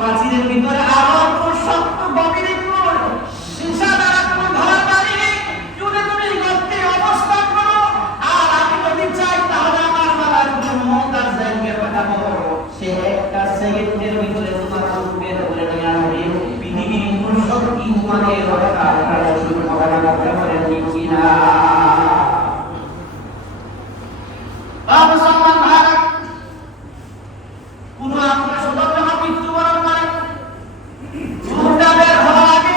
প্রাচীরের ভিতরে আরো শক্ত গভীর সীসা দ্বারা কোনো ঘর বাড়ি নেই। যদি তুমি গর্তে অবস্থান করো আর আমি যদি চাই তাহলে আমার মালাকুল মউত আজরাইলকে পাঠাবো, সে একটা সেকেন্ডের ভিতরে তোমার রূহ বের করে নিয়ে আসবে। পৃথিবীর কোন শক্তি তোমাকে রক্ষা করার সুযোগ হবে না, বলেন ঠিক কিনা? মুসলমান ভাইরা, কোন আত্মীয় স্বজন যখন মৃত্যুবরণ করে, রূহটা বের হওয়ার আগে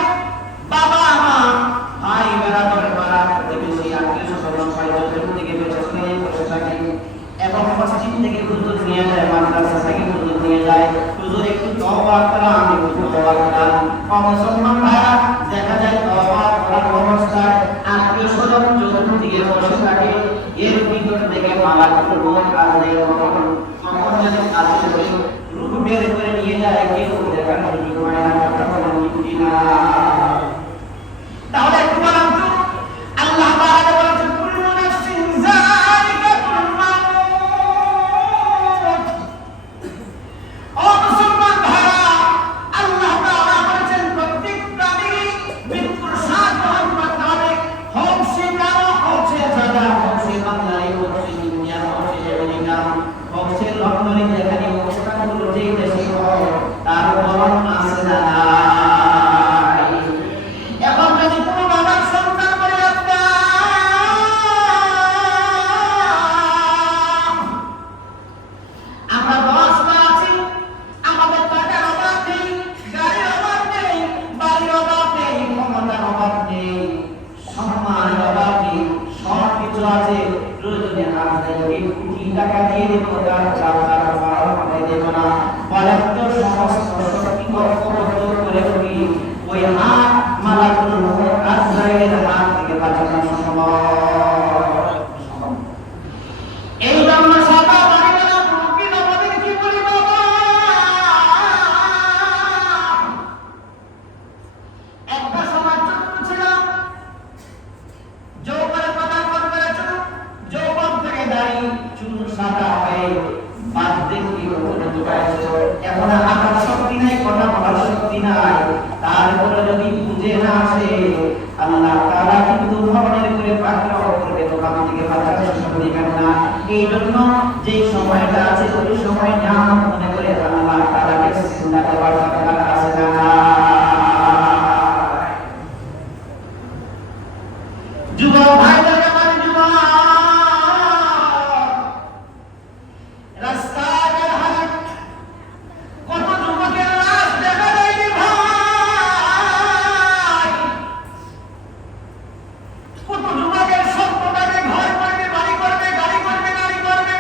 বাবা মা ভাই বেরাদর পাড়া প্রতিবেশী আত্মীয় স্বজন সবাই যখন থেকে বেঁচে শুয়ে বসে থাকে এবং মসজিদ থেকে হুজুর নিয়ে যায়, মাদ্রাসা থেকে হুজুর নিয়ে যায়, হুজুর একটু তওবা করা, আমি একটু তওবা করলাম। মুসলমান ভাইরা, দেখা যায় তওবা করার অবস্থায় আত্মীয় স্বজন যখন থেকে বসে থাকে, এর ভিতর থেকে মালাকুল মউত আজরাইল তখন যদি আসলে রূহ বের করে নিয়ে যায়, কেউ দেখার সুযোগ হয় না, কথা বলেন ঠিক কিনা? তাহলে একটু বলেন তো, আল্লাহ তাআলা বলেছেন কুল্লু নাফসিন যায়িকাতুল মাউত। ও মুসলমান ভাইরা, আল্লাহ তাআলা বলেছেন প্রত্যেক প্রাণী মৃত্যুর স্বাদ গ্রহণ করতে হবে, হোক সে কারো, হোক সে সাদা, হোক সে বাঙালি, হোক সে ইন্ডিয়ান, হোক সে আমেরিকান, হোক সে লন্ডনে, যেখানে অবস্থানগুলো যেই দেশে হয়, তার মরণ আছে না নাই? এখন যদি কোনো বাবার সন্তান বলে আব্বা আমরা 10 বার আছি, আমাদের টাকার অভাব নেই, গাড়ির অভাব নেই, বাড়ির অভাব নেই, ক্ষমতার অভাব নেই, সম্মানের অভাব নেই, সব কিছু আছে, প্রয়োজনে আজরাইলকে কোটি টাকা দিয়ে দেব, তার চাচার বাবা দেব না, বলেন তো সমস্ত শক্তি কবজ করে কি ওই হাত মালাকুল মউত আজরাইলের হাত থেকে বাঁচানো সম্ভব? এই জন্য সকাল বাড়িওয়ালা মুমিন আমাদের কি বলি, বাবা একটা সময় ছোট্ট ছিলাম, যৌবনের কথা মনে করেছ, যৌবন থেকে দাঁড়িয়ে চুল সাদা হয়ে বাদ দেখি ওখানে ঢুকাইছ, এখন হাঁটার শক্তি নাই, কথা বলার শক্তি নাই, তারপরে যদি বুঝে না আসে, আল্লাহ তাআলা কিন্তু ধরনের করে পাকড়াও করবে, তোমার থেকে বাঁচার সুযোগ দিবেন না। এই জন্য যে সময়টা আছে ওই সময় নিয়ামত মনে করে আল্লাহ তাআলাকে সিজদা দেওয়ার দরকার আছে না? যুবক ভাইদের আমার যুবক, রাস্তাঘাট হাট কত যুবকের লাশ দেখা যায়নি ভাই, কত যুবকের স্বপ্নটাকে ঘর করবে, বাড়ি করবে, গাড়ি করবে, গাড়ি করবে,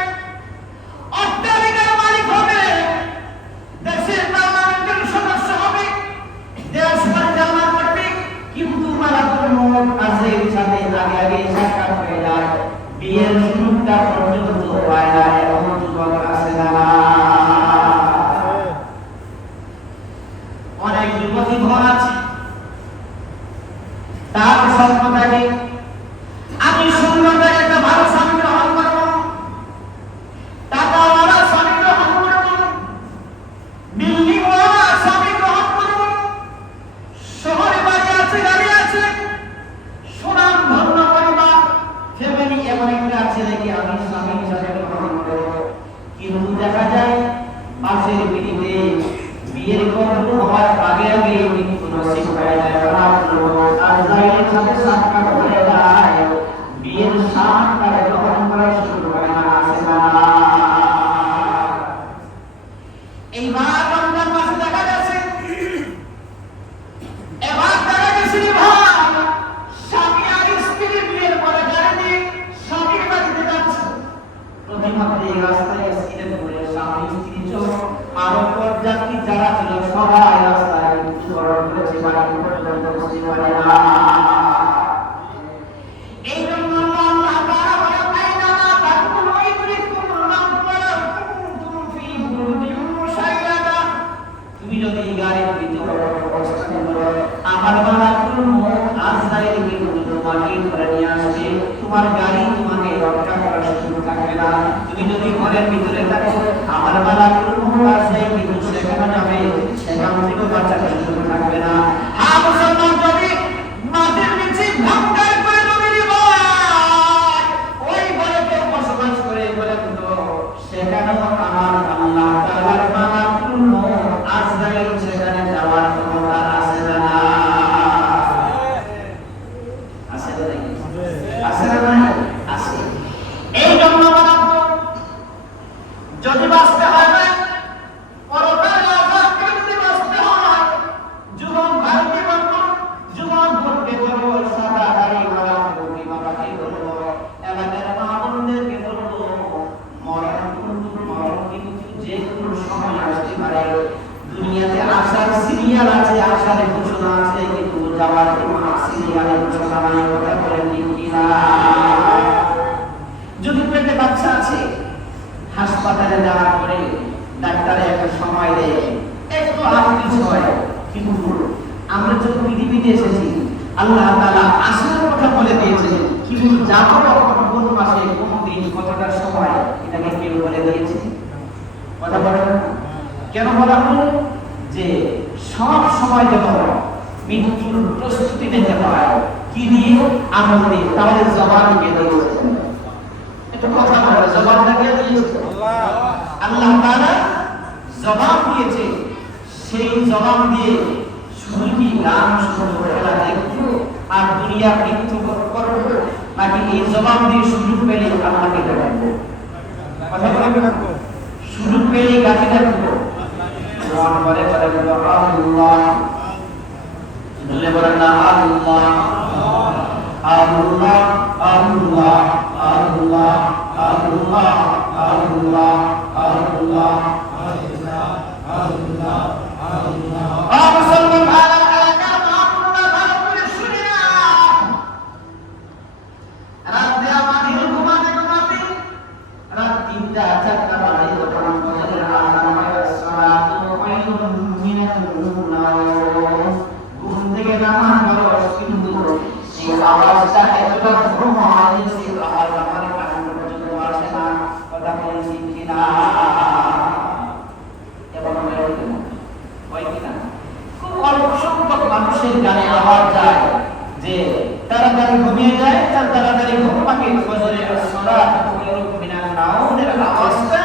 অট্টালিকার মালিক হবে, দেশের পার্লামেন্টের সদস্য হবে, দেশ পরিচালনা করবে, কিন্তু মালাকুল মউত আজরাইলের সাথে আগে আগে সাক্ষাৎ হয়ে যায়, বিয়ের শুরুটা পর্যন্ত হয় না, এমন যুবক আছে না? অনেক যুবতী ঘর আছে, তার স্বপ্ন থাকে আমি সুন্দর একটা ভালো স্বামী গ্রহণ করবো, টাকাওয়ালা স্বামী গ্রহণ করবো, বিল্ডিংওয়ালা স্বামী গ্রহণ করবো, শহরে বাড়ি আছে, গাড়ি আছে, সুনাম ধন্য পরিবার, ফ্যামিলি, এমন একটা ছেলেকে আমি স্বামী হিসাবে গ্রহণ করবো। কিন্তু দেখা যায় পাশের বিড়িতে বিয়ের কবুল হওয়ার আগে আগে মৃত্যু নসিব হয়ে যায়, আজরাইলের সাথে সাক্ষাৎ হয়ে যায়, বিয়ের স্বাদ তারা গ্রহণ করার সুযোগ হয় না, আছে না? এইবার রমজান মাসে দেখা গেছে, এবার দেখা গেছে ভাই স্বামী আর স্ত্রীর বিয়ের পরে গাড়ি স্বামীর বাড়িতে যাচ্ছে, প্রতিমাত্র এই রাস্তায় অ্যাক্সিডেন্ট করে স্বামী স্ত্রী সহ আরো পর্যাপ্তি যারা ছিল সবাই রাস্তায় মৃত্যুবরণ করেছে, বাড়ি পর্যন্ত মুসলিম হয় না। এই জন্য আল্লাহ তাআলা বলেন আইনামা তাকুনু ইউদরিকুমুল মাউত ওয়ালাউ কুনতুম ফী বুরুজিন মুশাইয়াদা, তুমি যদি গাড়ির ভিতরে অবস্থান করো, আমার মালাকুল মউত আজরাইলকে তোমাকে ধরে নিয়ে আসবে, তোমার গাড়ি তোমাকে রক্ষা করার সুযোগ থাকবে না। তুমি যদি ঘরের ভিতরে থাকো, আমার মালাকুল মউত আজরাইল কিন্তু সেখানে যাবে, সেখানেও আমার আল্লাহ তাআলার মালাকুল আজরাইল সেখানে যাওয়ার ক্ষমতা আছে না? আছে না? আছে না? আছে। এই জন্য যদি বাঁচতে হয় না পরকালে আযাব করতে বাঁচতে হয়, যুবক ভাইকে বলবো, যুবক ভোটকে বলবো, সাদা দাড়ি ওয়ালা মুরব্বি বাবাকে বলবো, এলাকার মা-বোনদেরকে বলবো, মরণ কিন্তু যে কোনো সময় আসতে পারে। দুনিয়াতে আসার সিরিয়াল আছে, আসার ঘোষণা আছে, কিন্তু যাওয়ার কোনো সিরিয়ালের ঘোষণা নাই। কথা বলেন ঠিক কিনা? যদি পেটে বাচ্চা আছে, হাসপাতালে যাওয়ার পরে ডাক্তারে একটা সময় দেয়, একটু আফসোস হয়, কিন্তু আমরা যখন পৃথিবীতে এসেছি আল্লাহ তাআলা আসার কথা বলে দিয়েছেন, কিন্তু যাবো কোন মাসে কোন দিন কতটার সময় এটাকে কেউ বলে দিয়েছে? কথা বলে না কেন? বলা হলো যে সব সময় যেন মৃত্যুর প্রস্তুতি নিতে হয়। কি দিয়ে? আমল দিয়ে। তাহলে জবানকে দিয়েছে, এটা কথা বলে, জবানটা কে দিয়েছে? আল্লাহ তাআলা জবান দিয়েছে। সেই জবান দিয়ে শুধু কি গান শুনবো, খেলা দেখবো আর দুনিয়া মৃত্যু করবো, নাকি এই জবান দিয়ে সুযোগ পেলে আল্লাহকে ডাকবো? কথা বলবে না, সুযোগ পেলে কাকে ডাকবো? কোরআন বলে আল্লাহ, বলে বলেন না আল্লাহ আল্লাহ আল্লাহ আল্লাহ আল্লাহ আল্লাহ আল্লাহ আল্লাহ আল্লাহ। মুসলমান ভাইরা এলাকার মা-বোনেরা ভালো করে শুনে নাও, রাতে আমাদের ঘুমাতে ঘুমাতে রাত ৩টা ৪টা বাজে যখন ফজরের আযান হয়, সালাতু খায়রুম মিনান নাওম, ঘুম থেকে নামাজ পড়ো, কিন্তু এই আওয়াজটা এতটা ঘুমায় যে আওয়াজ আমার কানে পর্যন্ত আসে না। কথা বলছি কিনা? এবং হয় কিনা? খুব অল্প সংখ্যক মানুষের গানে আওয়াজ যায় যে তাড়াতাড়ি ঘুমিয়ে যায়, তার তাড়াতাড়ি ঘুম পাকে। ফজরের সালাত খায়রুম মিনান নাওমের আওয়াজটা,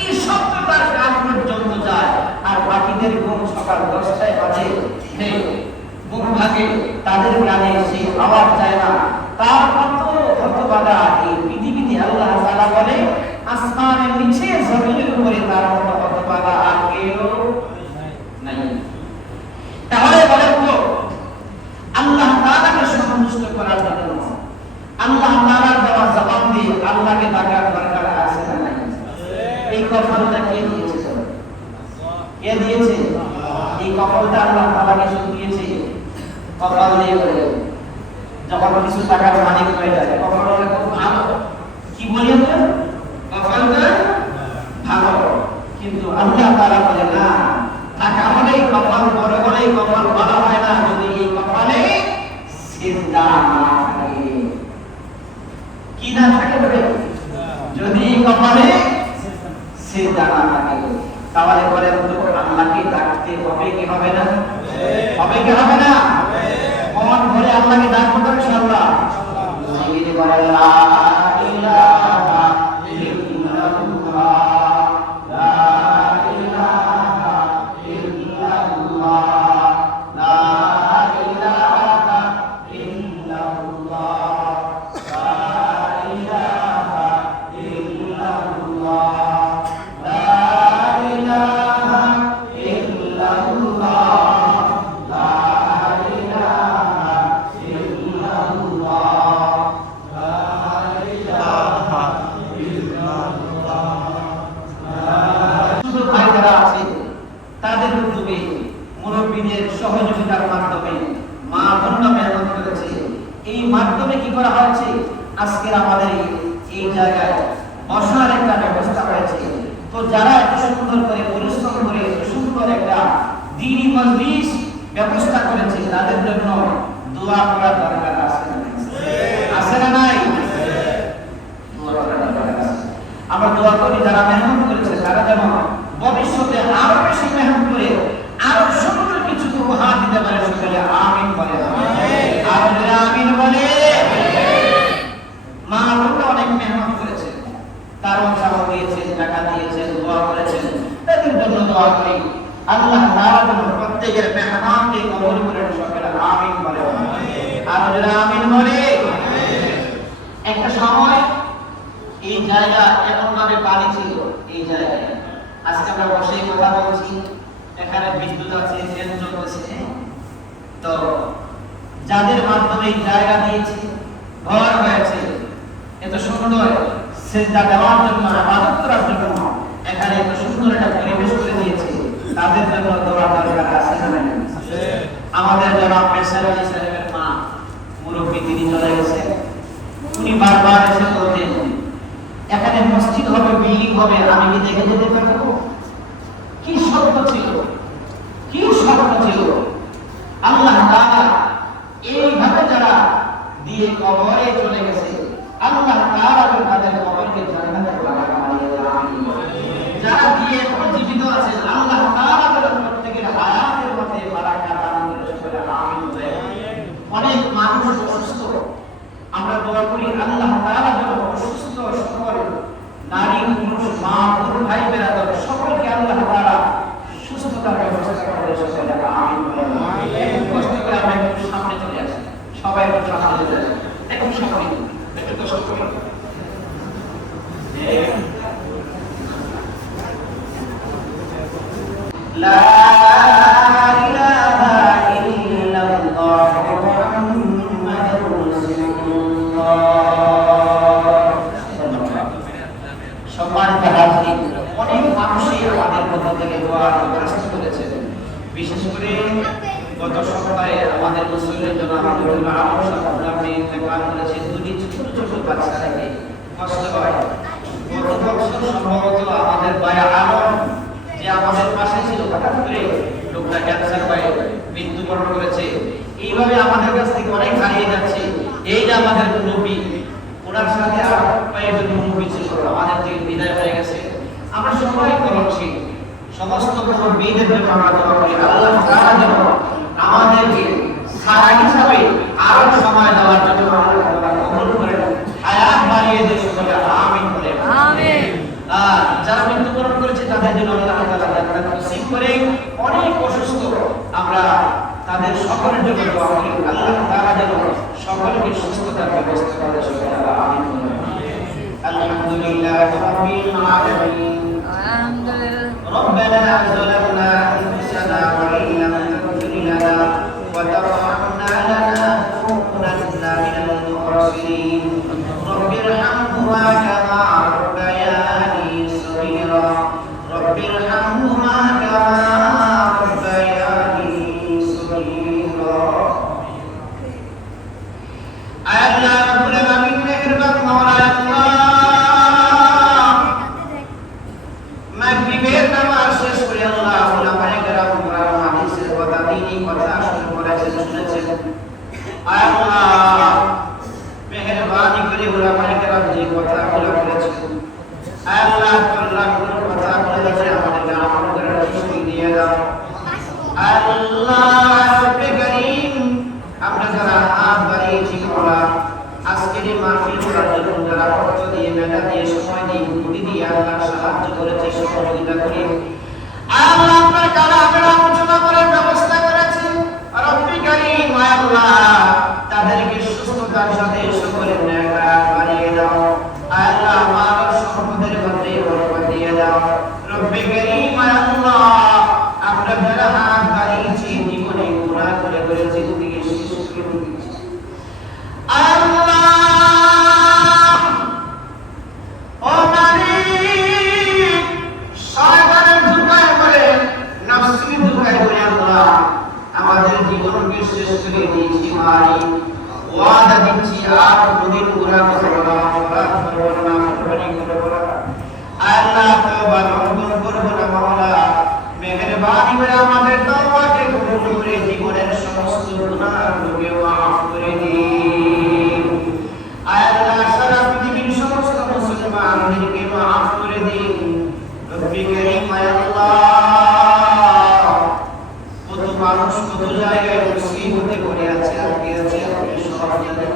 এই শব্দটার কান পর্যন্ত যায়, আর বাকিদের ঘুম সকাল 10টায় বাজে, ঘুম ভাগে, তাদের কানে সেই আওয়াজ যায় না। তার মতো হতভাগা এই পৃথিবীতে আল্লাহ তাআলা বলে আসমানের নিচে জমিনের উপরে তার মতো হতভাগা আর কেউ নাই। তাহলে বলেন তো আল্লাহ তাআলাকে সন্তুষ্ট করার জন্য আল্লাহ তাআলার দেওয়া জবাব দিয়ে আল্লাহকে ডাকার দরকার আছে না নাই? এই কপালটা কে দিয়েছে? কে দিয়েছে? এই কপালটা আল্লাহ তাআলাকে শুধু দিয়েছে। কপাল দিয়ে বলে যখন কিছু টাকার মালিক হয়ে যায়, কপালটা খুব ভালো, কি বলি আমরা? কপালটা ভালো। কিন্তু আল্লাহ তাআলা বলে না, টাকা হলেই কপাল, বড় হলেই কপাল ভালো হয় না, যদি এই কপালে সিজদা না থাকে। কি না থাকে? বলে যদি এই কপালে সিজদা না থাকে, তাহলে বলে আল্লাহকে ডাকতে হবে কি হবে না? হবে কি হবে না? মন ভরে আল্লাহকে ডাকবো তো ইনশাআল্লাহ। জিকির করে লা ইলাহা ইল্লাল্লাহ, লা ইলাহা ইল্লাল্লাহ, লা ইলাহা ইল্লাল্লাহ, লা ইলাহা ইল্লাল্লাহ, লা ইলাহা ইল্লাল্লাহ। তাদের উদ্যোগে মুরব্বীদের সহযোগিতার মাধ্যমে মা বোনরা মেহনত করেছে। এই মাধ্যমে কি করা হয়েছে? আজকের আমাদের এই জায়গায় বসার একটা ব্যবস্থা হয়েছে। তো যারা এত সুন্দর করে পরিশ্রম করে সুন্দর একটা দ্বীনি মজলিস ব্যবস্থা করেছে, তাদের জন্য দোয়া করার দরকার আছে না? আছে না নাই? দোয়া করার দরকার আছে। আমরা দোয়া করি যারা মেহনত করেছে তারা যেন ভবিষ্যতে আরো বেশি মেহনত করে আরো সুন্দর কিছু উপহার দিতে পারে। সকলে আমিন বলে। আমিন বলে। মা বোনরা অনেক মেহনত করেছে, তার উৎসাহ দিয়েছে, টাকা দিয়েছে, দোয়া করি আল্লাহ তাআলা যেন প্রত্যেকের মেহমানকে কবুল করে সকলে আমিন বলে আর যারা আমিন বলে। একটা সময় এই জায়গা এমন ভাবে পানি ছিল, এই জায়গায় আজকে আমরা বসে কথা বলছি, এখানে বিদ্যুৎ আছে, ট্রেন চলতেছে, তো যাদের মাধ্যমে এই জায়গা দিয়েছে, ঘর হয়েছে, এত সুন্দর সিজদা দেওয়ার জন্য, ইবাদত করার জন্য এখানে এত সুন্দর একটা পরিবেশ করে দিয়েছে, তাদের জন্য দোয়া দরকার আছে না? আমাদের জনাব পেশার আলী সাহেবের মা মুরব্বী তিনি চলে গেছে, উনি বারবার এসে বলতেন এখানে মসজিদ হবে, বিল্ডিং হবে, আমি কি দেখে যেতে পারবো? কি স্বপ্ন ছিল, কি স্বপ্ন ছিল! আল্লাহ তাআলা এইভাবে যারা দিয়ে কবরে চলে গেছে, আল্লাহ তাআলা তাদের কবরকে জান্নাতের বাগান বানিয়ে দেন। যারা দিয়ে এখন জীবিত আছেন, আল্লাহ তাআলা তাদের প্রত্যেকের হায়াতের মধ্যে বারাকা দান করে সকলে আমিন বলে। অনেক মানুষ অসুস্থ, আমরা দোয়া করি আল্লাহ তাআলা যেন অসুস্থ সকল নারী পুরুষ মা বোন ভাই বেরাদর সকলকে আল্লাহ তাআলা সুস্থতার ব্যবস্থা করে সকলে আমিন বলে। কষ্ট করে আমরা একটু সামনে চলে আসি, সবাই একটু সামনে চলে আসি, একটু সামনে একটু কষ্ট করে লা ইলাহা ইল্লাল্লাহ মুহাম্মাদুর রাসূলুল্লাহ। সম্মানিত হাজির, অনেক মানুষই আমাদের পক্ষ থেকে দোয়া দরখাস্ত করেছেন, বিশেষ করে গত সপ্তাহে আমাদের মুসলিমের জন্য আমাদের আপনি ইন্তেকাল করেছে, দুটি ছোট ছোট বাচ্চা থেকে কষ্ট হয়। গত বছর সম্ভবত আমাদের ভাই আলম যে আমাদের পাশে ছিল, হঠাৎ করে লোকটা ক্যান্সার হয়ে মৃত্যুবরণ করেছে। এইভাবে আমাদের কাছ থেকে অনেক হারিয়ে যাচ্ছে। এই যে আমাদের নবী, ওনার সাথে আরো কয়েকজন নবী ছিল, আমাদের থেকে বিদায় হয়ে গেছে। আমরা সবাই করছি, সমস্ত নবীদের জন্য আমরা দোয়া করি আল্লাহ তাআলা যেন আমাদেরকে সারা হিসাবে আরো সময় দেওয়ার জন্য আল্লাহ তাআলা কবুল করেন, হায়াত বাড়িয়ে দেন সকলে আমিন বলে। আমিন। যারা মৃত্যুবরণ করেছে তাদের জন্য আল্লাহ তাআলা জান্নাত নসিব করে। অনেক অসুস্থ, আমরা তাদের সকলের জন্য দোয়া করি আল্লাহ তাআলা যেন সকলকে সুস্থতার ব্যবস্থা করে সকলে আমিন বলে। আলহামদুলিল্লাহি রাব্বিল আলামিন। ربنا ظلمنا أنفسنا وإن لم تغفر لنا وترحمنا لنكونن من الخاسرين رب ارحمهما كما ربياني صغيرا رب ارحمهما كما ربياني صغيرا আল্লাহ রাব্বুল আলামিন মেহেরবান মাওলা আল্লাহ মাগরিবের নামাজ শেষ করে আল্লাহ উলামায়ে কেরাম কোরআন হাদিসের কথা দ্বীনি কথা শুনেছেন। আল্লাহ মেহেরবানি করে উলামায়ে কেরাম যে কথাগুলো বলেছেন, আল্লাহ কল্যাণকর কথা বলেছেন, আমাদেরকে আমল করার সুযোগ দিয়ে দাও। আল্লাহ রব্বে করিম, আমরা যারা হাত বাড়িয়েছি মাওলা, আজকের এই মাহফিল করার জন্য যারা অর্থ দিয়ে, মেধা দিয়ে, সময় দিয়ে, বুদ্ধি দিয়ে আল্লাহ সাহায্য করেছে, সহযোগিতা করে আল্লাহ আপনার কালামের আলোচনা করার ব্যবস্থা করেছে, রব্বে করিম আল্লাহ তাদেরকে সুস্থতার সাথে সকলের নেক বাড়িয়ে দাও। আল্লাহ মানব সম্পদের মধ্যে বরকত দিয়ে দাও। রব্বে করিম আল্লাহ আমরা যারা হাত বাড়িয়েছি, জীবনে গুনাহ করেছি, দিকে শেষ করে দিয়েছি আল্লাহ, ও মালিক, শয়তানের ধোঁকায় পড়ে, নফসের ধোঁকায় পড়ে আল্লাহ আমাদের জীবনকে শেষ করে দিয়েছি মালিক। ওয়াদা দিচ্ছি আর কোনদিন গুনাহ করব না, অপরাধ করব না, কুফরি করব না। আল্লাহ তওবা করব না মাওলা, মেহেরবানি করে আমাদের তওবাকে কবুল করে জীবনের সমস্ত গুনাহগুলোকে মাফ করে দিন। আল্লাহ সারা পৃথিবীর সমস্ত মুসলমানদেরকে মাফ করে দিন। রব্বে করিম আল্লাহ, কত মানুষ কত জায়গায় মুসিবতে পড়ে আছে, আটকে আছে, আপনি সব জানেন।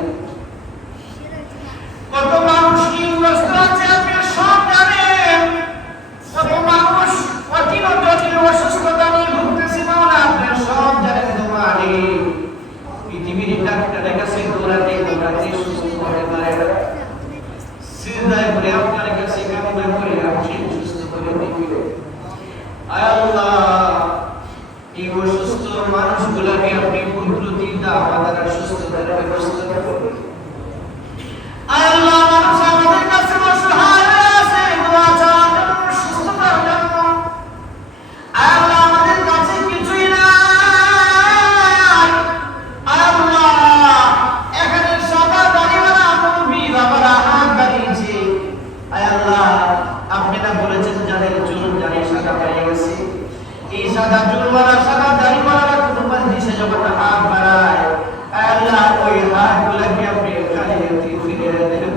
কত মানুষ ঋণগ্রস্ত আছে, আপনি সব জানেন। কত মানুষ অধীন জটিল আয় আল্লাহ এই অসুস্থ মানুষগুলোকে আপনি কুদরতি দাওয়াত দ্বারা সুস্থতার ব্যবস্থা করুন। আয় আল্লাহ মানুষ আমাদের কাছে অসহায় আছে, দোয়া চাওয়ার জন্য, সুস্থতার জন্য। আয় আল্লাহ আমাদের কাছে কিছুই নাই। আয় আল্লাহ এখানে সাদা দাড়িওয়ালা মুরব্বি বাবারা হাত বাড়িয়েছে। আয় আল্লাহ আপনি না বলেছেন যাদের চুল দাড়ি সাদা হয়ে গেছে, এই সাদা চুলওয়ালা সাদা দাড়িওয়ালা কোনো মজলিসে যখন হাত বাড়ায়, আয় আল্লাহ ওই হাতগুলোকে আপনি খালিয়াতি ফিরিয়ে দেন।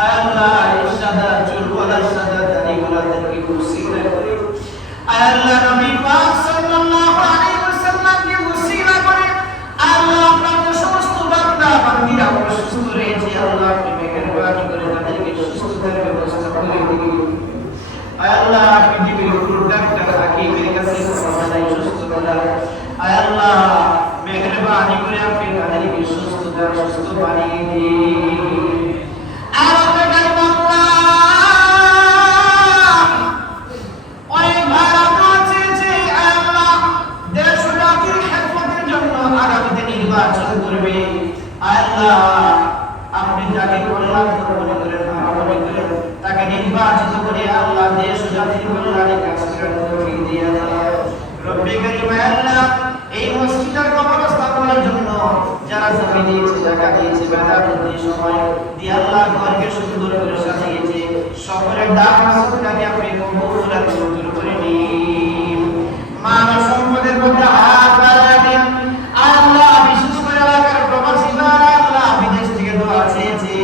আয় আল্লাহ এই সাদা চুলওয়ালা সাদা দাড়িওয়ালাদেরকে উসিলা করে, আয় আল্লাহ নবী পাক সাল্লাল্লাহু আলাইহি ওয়াসাল্লামকে উসিলা করে, আল্লাহ আপনার যে সমস্ত বান্দা বান্দীরা অসুস্থ রয়েছে, আল্লাহ আপনি মেহেরবানি করে তাদেরকে সুস্থতার ব্যবস্থা করে দিন। আয় আল্লাহ পৃথিবীর কোন ডাক্তার হাকিমের কাছে সমাধান সুস্থ করা, আয় আল্লাহ মেহেরবানি করে আপনি তাদেরকে সুস্থ বানিয়ে দিন। আর আপনার বান্দা অনেক ভালো আছে যে আল্লাহ দেশ ও জাতির খেদমতের জন্য আগামীতে নির্বাচন করবে, আয় আল্লাহ আপনি যাকে কল্যাণ মনে করেন, মনে করেন তাকে নির্বাচিত করে আল্লাহ দেশ ও জাতির কল্যাণে কাজ করার তৌফিক দিয়ে দাও। রব্বে কারীম আল্লাহ এই মসজিদের কবরস্থান করার জন্য যারা জমি দিয়েছে, জায়গা দিয়েছে, বেদা বুদ্ধি সময় দিয়ে আল্লাহ ঘরকে সুন্দর করে সাজিয়েছে, সকলের দান সদকাকে আপনি কবুল আর মঞ্জুর করে নিন। মানব সম্পদের মধ্যে হাত বাড়ায় দিন। আল্লাহ বিশেষ করে এলাকার প্রবাসী ভাইরা আল্লাহ বিদেশ থেকে দোয়া চেয়েছে,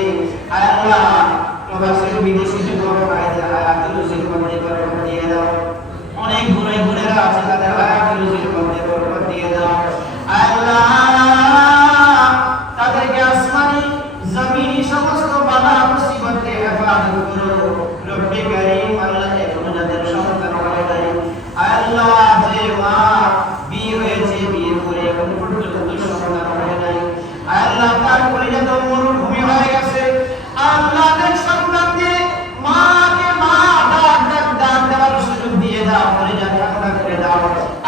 আল্লাহ প্রবাসী বিদেশি যুবক ভাইদের হায়াতুল রুজির মধ্যে বরকত দিয়ে দাও। অনেক গুণে গুণেরা আছে তাদের হায়াতুল রুজির মধ্যে বরকত দিয়ে দাও। আল্লাহ তাদেরকে আসমানি জমিনি সমস্ত বালা মুসিবত থেকে হেফাজত করো। রব্বে কারীম আল্লাহ এখনো যাদের সন্তান হয় নাই, আল্লাহ যে মা বিয়ে হয়েছে, বিয়ে করে এখন পর্যন্ত সন্তান হয় নাই, আল্লাহ তার কলিজা তো মরুভূমি হয়ে গেছে, আল্লাহ তার সন্তান দিয়ে মাকে মা ডাক দেওয়ার সুযোগ দিয়ে দাও, কলিজা ঠান্ডা করে দাও।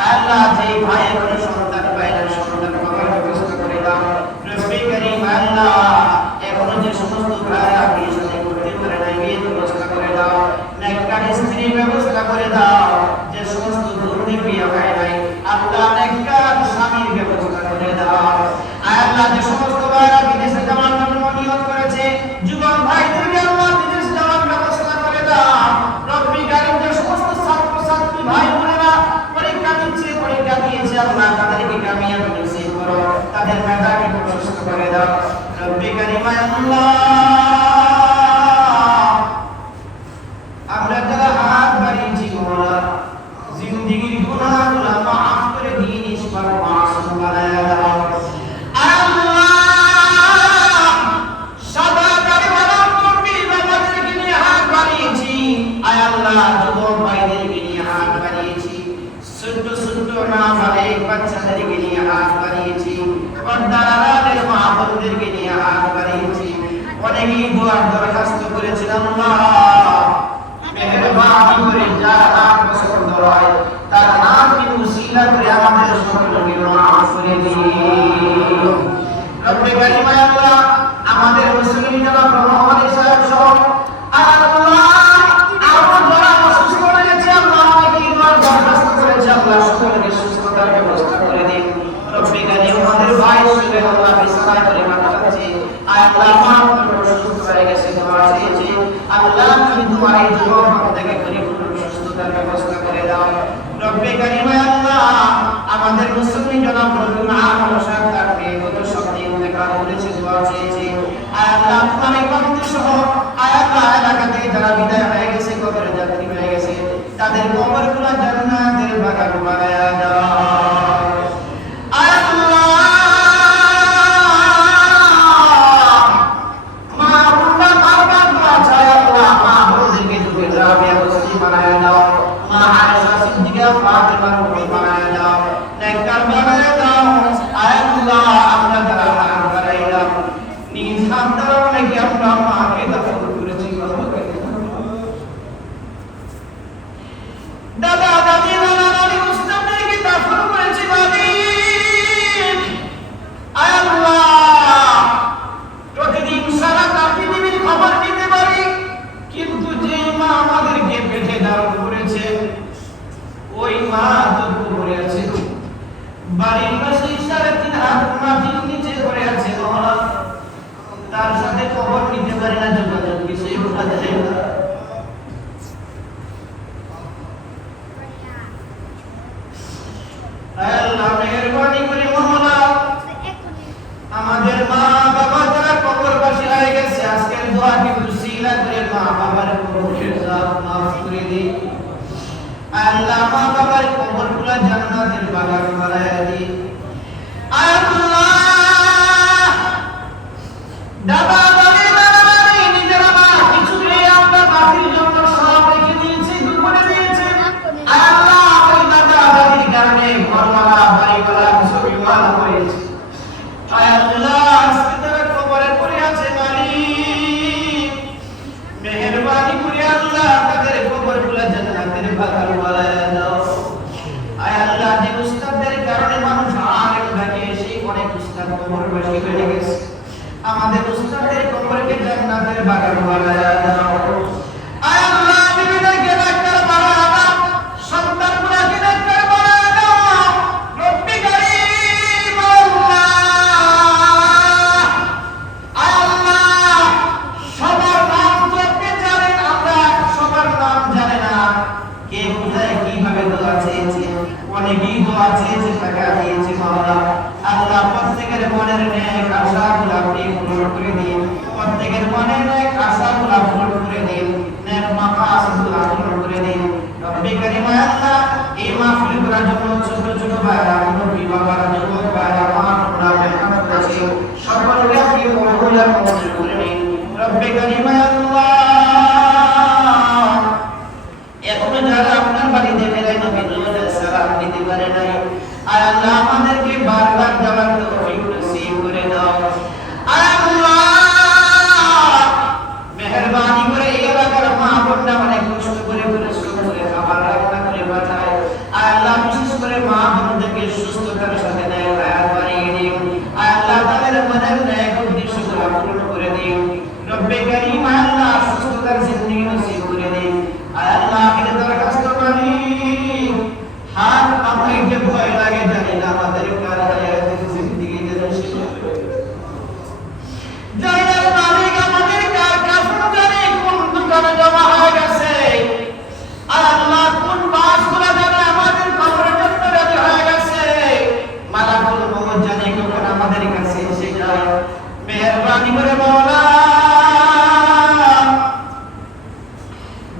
আল্লাহ যে ভাই এখন সন্তান পায় না, সন্তান পাওয়ার ব্যবস্থা করে দাও। রব্বে কারীম আল্লাহ এখনো যে সমস্ত ভাইরা বিয়ে শাদী করতে পারে নাই, বিয়ের ব্যবস্থা করে দাও। নেককার স্ত্রীর ব্যবস্থা করে দাও। যে সমস্ত দুর্নীতি বিয়ে হয় নাই, আল্লাহ নেককার স্বামীর ব্যবস্থা করে দাও। আল্লাহ যে সমস্ত ভাইরা বিদেশে যাওয়ার জন্য নিয়ত করেছে, যুবক ভাইদেরকে আল্লাহ বিদেশে যাওয়ার ব্যবস্থা করে দাও। রব্বে কারীম যে সমস্ত ছাত্র ছাত্রী ভাই বোনেরা পরীক্ষা দিয়েছে, আল্লাহ তাদেরকে কামিয়াবি নসিব করো, তাদের মেধাকে প্রশস্ত করে দাও। রব্বে কারীম আল্লাহ আমরা যারা হাত বাড়িয়েছি মওলা, জিন্দেগির গুনাহগুলো মাফ করে দিন, ইসমাত মাসুম বানায়া দাও। আল্লাহ সাদা দাড়িওয়ালা মুরব্বি বাবাদেরকে নিয়ে হাত বাড়িয়েছি, আয় আল্লাহ যুবক ভাইদেরকে নিয়ে হাত বাড়িয়েছি, ছোট ছোট নাবালিগ বাচ্চাদেরকে নিয়ে হাত বাড়িয়েছি, পর্দার আড়ালের মা বোনদেরকে নিয়ে হাত বাড়িয়েছি। অনেকেই দোয়ার দরখাস্ত করেছেন, আল্লাহ মেহেরবানি করে যার নাম পছন্দ হয় তার নামকে উসিলা করে আমাদের সকলকে মাফ করে দিন। রব্বে কারীম আল্লাহ আমাদের মুসলিম জনাব রহমান সাহেব সহ আল্লাহ আমরা যারা অসুস্থ হয়েছে, আল্লাহ অনেকেই দোয়ার দরখাস্ত করেছে, আল্লাহ সকলকে সুস্থতার ব্যবস্থা করে দিন। রব্বে কারীম আমাদের ভাই ছিলেন, আল্লাহ বিছানায় করে কাটাচ্ছে, আল্লাহ মা অসুস্থ হয়ে গেছে, দোয়া চেয়েছে, আল্লাহ তুমি তোমার এই যুবক বান্দাকে পরিপূর্ণ সুস্থতার ব্যবস্থা করে দাও। রব্বে কারীম আল্লাহ আমাদের মুসলিম জনাব রবিউল আলম সাহেব তার মেয়ে গত সপ্তাহে ইন্তেকাল করেছে, দোয়া চেয়েছে, আল্লাহ তোমার এই বান্দা সহ আল্লাহ এলাকা থেকে যারা বিদায় হয়ে গেছে, কবরে যাত্রী হয়ে গেছে, তাদের কবরগুলো জান্নাতের বাগান বানায়া দাও। আল্লাহ মেহেরবানি করে মওলা আমাদের মা বাবা যারা কবরবাসী হয়ে গেছে আজকের দোয়াকে উসিলা করে মা বাবার কবরের আযাব মাফ করে দিন আল্লাহ মা বাবার কবরগুলো জান্নাতের বাগান বানায় দিন আল্লাহ দাদা দাদি নানা নানি নিজেরা মা কিছু পেয়ে আমরা বাতির জন্য সব রেখে দিয়েছি দূর করে দিয়েছি আল্লাহ ওই দাদা দাদির কারণে ঘরওয়ালা বাড়িওয়ালা কিছু বিমাল হয়েছে আল্লাহ আজকে তারা কবরে পড়ে আছে মালিক মেহেরবানি করে আল্লাহ তাদের কবরগুলো জান্নাতের বাগান বানায় দাও আল্লাহ যে উস্তাদের কারণে মানুষ আলেম থাকে সেই অনেক উস্তাদ কবরবাসী হয়ে গেছে আমাদের উস্তাদের কবরকে জান্নাতের বাগান বানায় দাও আল্লাহ বিবিদেরকে ডাক্তার বানায় দাও সন্তানগুলোকে ডাক্তার বানায় দাও রব্বি কারীম আল্লাহ সবার নাম তো আপনি জানেন আমরা সবার নাম জানি না কে কোথায় কিভাবে দোয়া চেয়েছে অনেকেই দোয়া চেয়েছে টাকা দিয়েছে মাওলা আল্লাহ প্রত্যেকের মনের নেক আশাগুলো আপনি পূরণ করে দিন প্রত্যেকের মনের নেক আশাগুলো পূরণ করে দিন নেক মাকাসিদগুলো পূরণ করে দিন রব্বি কারীম আল্লাহ এই মাহফিল করার জন্য ছোট ছোট ভাইরা মুরব্বি বাবারা যুবক ভাইরা মা বোনেরা মেহনত করেছে সকলকে আপনি কবুল করে নিন রব্বি কারীম আল্লাহ এখনো যারা আপনার বাড়িতে ফেরাই নবী নূরের সালাম দিতে পারে নাই আল্লাহ আমাদেরকে বারবার যাওয়ার তৌফিক নসিব করে দাও আল্লাহ মেহেরবানি করে এই এলাকার মা বোনরা অনেক কষ্ট করে পরিশ্রম করে খাবার রান্না করে পাঠায় আল্লাহ বিশেষ করে মা বোনদেরকে সুস্থতার সাথে নেয় হায়াত বাড়িয়ে দিন আল্লাহ তাদের মনের ন্যায় উদ্দেশ্যগুলো পূরণ করে দিন রব্বে কারীম আল্লাহ সুস্থতার জিন্দেগি নসিব করে দিন আল্লাহ এর দরখাস্ত করি হাত আমাকে ভয় লাগে জানি না আমাদের কার হায়াতের জিন্দেগিতে নসিব জানি না মালিক আমাদের কার কাফন জানি কোন দোকানে জমা হয়ে গেছে আল্লাহ কোন বাসগুলো জানি আমাদের কবরের জন্য রেডি হয়ে গেছে মালাকুল মউত জানি কখন আমাদের কাছে এসে যায় মেহেরবানি করে মাওলা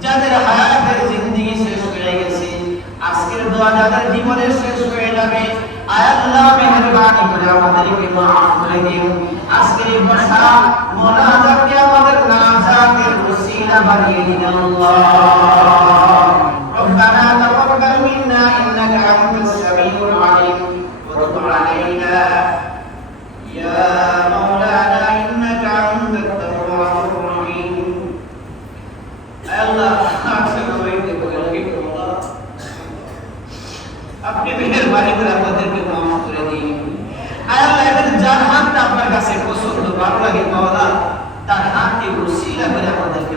যাদের হায়াতের জিন্দেগি শেষ হয়ে গেছে আজকের দোয়া যাদের জীবনের শেষ হয়ে যাবে আল্লাহ মেহেরবানি করে আমাদেরকে মাফ করে দিন আজকের এই বসা মুনাজাতকে আমাদের নাজাতের ওসিলা বানিয়ে দিন আল্লাহ রব্বানা তাকাব্বাল মিন্না ইন্নাকা আনতাস সামিউল আলিম ওয়া তুব আলাইনা ইয়া মাওলানা ইন্নাকা আনতাত তাওয়াবুর রহিম আল্লাহ আপনি মেহেরবানি করে আমাদেরকে মাফ করে দিন আল্লাহ এদের যার হাতটা আপনার কাছে পছন্দ ভালো লাগে মাওলা তার হাতকে ওসিলা করে আমাদেরকে